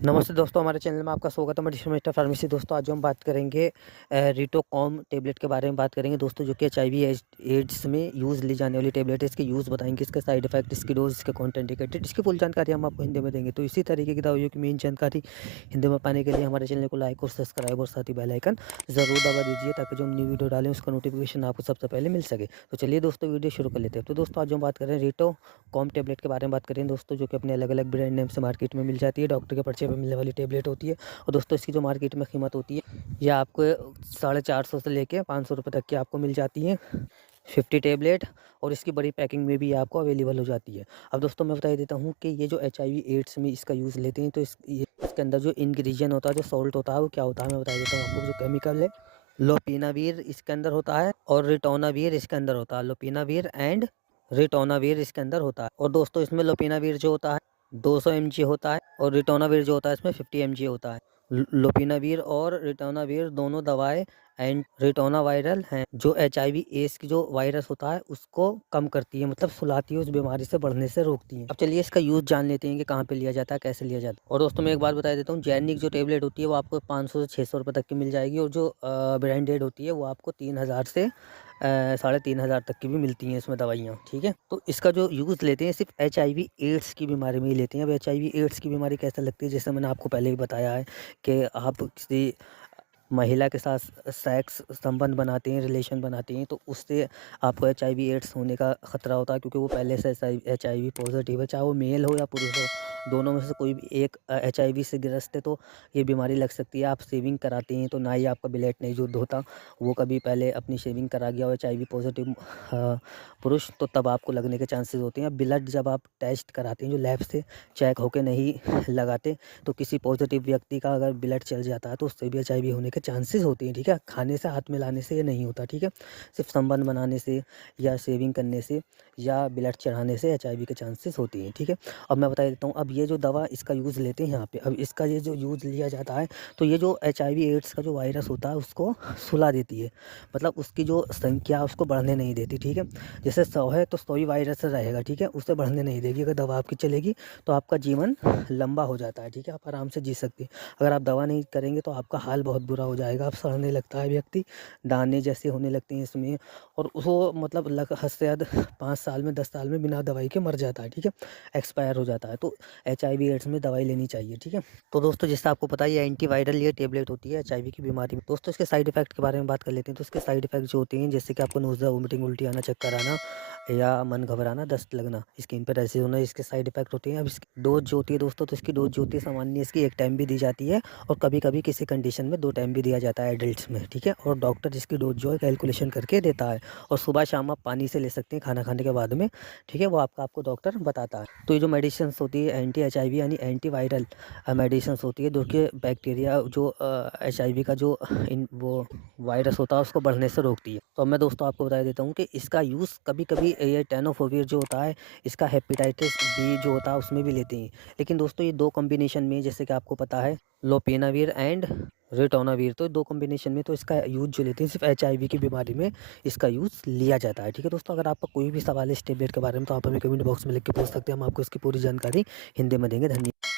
नमस्ते दोस्तों, हमारे चैनल में आपका स्वागत है। Medicine mister pharmacy. दोस्तों आज हम बात करेंगे रिटोकॉम टेबलेट के बारे में बात करेंगे दोस्तों, जो कि एचआईवी एड्स में यूज़ ली जाने वाली टेबलेट है। इसके यूज़ बताएंगे, इसके साइड इफेक्ट, इसकी डोज, इसके कॉन्ट्राइंडिकेटेड, इसकी फुल जानकारी हम आपको हिंदी में देंगे। तो इसी तरीके की दवाइयों की मेन जानकारी हिंदी में पाने के लिए हमारे चैनल को लाइक और सब्सक्राइब और साथ ही बेल आइकन ज़रूर दबा दीजिए, ताकि जो हम न्यू वीडियो डालें उसका नोटिफिकेशन आपको सबसे पहले मिल सके। तो चलिए दोस्तों वीडियो शुरू कर लेते हैं। तो दोस्तों आज हम बात कर रहे हैं रिटोकॉम टेबलेट के बारे में बात करें दोस्तों, जो कि अपने अलग अलग ब्रांड नेम से मार्केट में मिल जाती है। डॉक्टर के पर्चे पर मिलने वाली टेबलेट होती है। और दोस्तों इसकी जो मार्केट में कीमत होती है, यह आपको 450 से लेके 500 रुपये तक की आपको मिल जाती है 50 टेबलेट। और इसकी बड़ी पैकिंग में भी आपको अवेलेबल हो जाती है। अब दोस्तों मैं बता देता हूँ कि ये जो एचआईवी एड्स में इसका यूज़ लेते हैं, तो इसके अंदर जो इंग्रेडिएंट होता है, जो सॉल्ट होता है, वो क्या होता है मैं बता देता हूँ आपको। जो केमिकल है, लोपिनावीर इसके अंदर होता है और रिटोनावीर इसके अंदर होता है। लोपिनावीर एंड रिटोनावीर इसके अंदर होता है। और दोस्तों इसमें लोपिनावीर जो होता है 200 mg होता है, और रिटोनावीर जो होता है इसमें 50 mg होता है। लोपिनावीर और रिटोनावीर दोनों दवाएं एंड रिटोना वायरल हैं, जो एचआईवी एड्स की जो वायरस होता है उसको कम करती है, मतलब सुलाती है, उस बीमारी से बढ़ने से रोकती है। अब चलिए इसका यूज जान लेते हैं कि कहाँ पे लिया जाता है, कैसे लिया जाता है। और दोस्तों मैं एक बात बता देता हूँ, जेनिक जो टेबलेट होती है वो आपको 500 से 600 रुपये तक की मिल जाएगी। और जो ब्रांडेड होती है वो आपको 3000 से 3500 तक की भी मिलती हैं इसमें दवाइयाँ। ठीक है, तो इसका जो यूज़ लेते हैं सिर्फ एचआईवी एड्स की बीमारी में ही लेते हैं। अब एचआईवी एड्स की बीमारी कैसे लगती है, जैसे मैंने आपको पहले भी बताया है कि आप किसी महिला के साथ सेक्स संबंध बनाते हैं, रिलेशन बनाते हैं, तो उससे आपको एचआईवी एड्स होने का ख़तरा होता है, क्योंकि वो पहले से एचआईवी पॉजिटिव है। चाहे वो मेल हो या पुरुष हो, दोनों में से कोई भी एक एचआईवी से ग्रस्त है तो ये बीमारी लग सकती है। आप शेविंग कराते हैं तो ना ही आपका ब्लड नहीं शुद्ध होता, वो कभी पहले अपनी शेविंग करा गया हो एचआईवी पॉजिटिव पुरुष, तो तब आपको लगने के चांसेस होते हैं। ब्लड जब आप टेस्ट कराते हैं, जो लैब से चेक होके नहीं लगाते, तो किसी पॉजिटिव व्यक्ति का अगर ब्लड चल जाता है तो उससे भी एचआईवी होने के चांसेस होते हैं। ठीक है, खाने से हाथ मिलाने से ये नहीं होता। ठीक है, सिर्फ संबंध बनाने से या शेविंग करने से या ब्लड चढ़ाने से एचआईवी के चांसेस होते हैं। ठीक है, अब मैं बता देता हूँ, अब ये जो दवा इसका यूज़ लेते हैं यहाँ पे, अब इसका ये जो यूज़ लिया जाता है, तो ये जो एचआईवी एड्स का जो वायरस होता है उसको सुला देती है, मतलब उसकी जो संख्या उसको बढ़ने नहीं देती। ठीक है, जैसे 100 है तो 100 ही वायरस रहेगा। ठीक है, उससे बढ़ने नहीं देगी। अगर दवा आपकी चलेगी तो आपका जीवन लंबा हो जाता है। ठीक है, आप आराम से जी सकते हैं। अगर आप दवा नहीं करेंगे तो आपका हाल बहुत बुरा हो जाएगा। आप सड़ने लगता है व्यक्ति, दाने जैसे होने लगते हैं इसमें, और वो मतलब हद से हद 5 साल में 10 साल में बिना दवाई के मर जाता है। ठीक है, एक्सपायर हो जाता है। तो एचआईवी एड्स में दवाई लेनी चाहिए। ठीक है, तो दोस्तों जैसे आपको पता है ये एंटीवायरल ये टेबलेट होती है एचआईवी की बीमारी में। दोस्तों इसके साइड इफेक्ट के बारे में बात कर लेते हैं। तो इसके साइड इफेक्ट जो होते हैं, जैसे कि आपको नोज़, वोमिटिंग, उल्टी आना, चक्कर आना या मन घबराना, दस्त लगना, स्किन पर रैशेज होना, इसके साइड इफेक्ट होते हैं। अब इसकी डोज जो होती है दोस्तों, तो इसकी डोज जो होती है सामान्य इसकी 1 टाइम भी दी जाती है, और कभी कभी किसी कंडीशन में 2 टाइम भी दिया जाता है एडल्ट्स में। ठीक है, और डॉक्टर इसकी डोज जो है कैलकुलेशन करके देता है, और सुबह शाम आप पानी से ले सकते हैं खाना खाने के बाद में। ठीक है, वो आपको डॉक्टर बताता है। तो ये जो मेडिसिन होती है एंटी एचआईवी यानी एंटीवायरल मेडिसिन होती है, जो कि बैक्टीरिया जो एचआईवी का जो वो वायरस होता है उसको बढ़ने से रोकती है। तो अब मैं दोस्तों आपको बता देता हूँ कि इसका यूज़ कभी कभी ये टेनोफोविर जो होता है, इसका हेपेटाइटिस बी जो होता है उसमें भी लेते हैं। लेकिन दोस्तों ये 2 कॉम्बिनेशन में, जैसे कि आपको पता है लोपिनावीर एंड रिटोनावीर, तो 2 कॉम्बिनेशन में तो इसका यूज़ जो लेते हैं सिर्फ एचआईवी की बीमारी में इसका यूज़ लिया जाता है। ठीक है दोस्तों, अगर आपका कोई भी सवाल है इस टेबलेट के बारे में तो आप हमें कमेंट बॉक्स में लिख के पूछ सकते हैं, हम आपको इसकी पूरी जानकारी हिंदी में देंगे। धन्यवाद।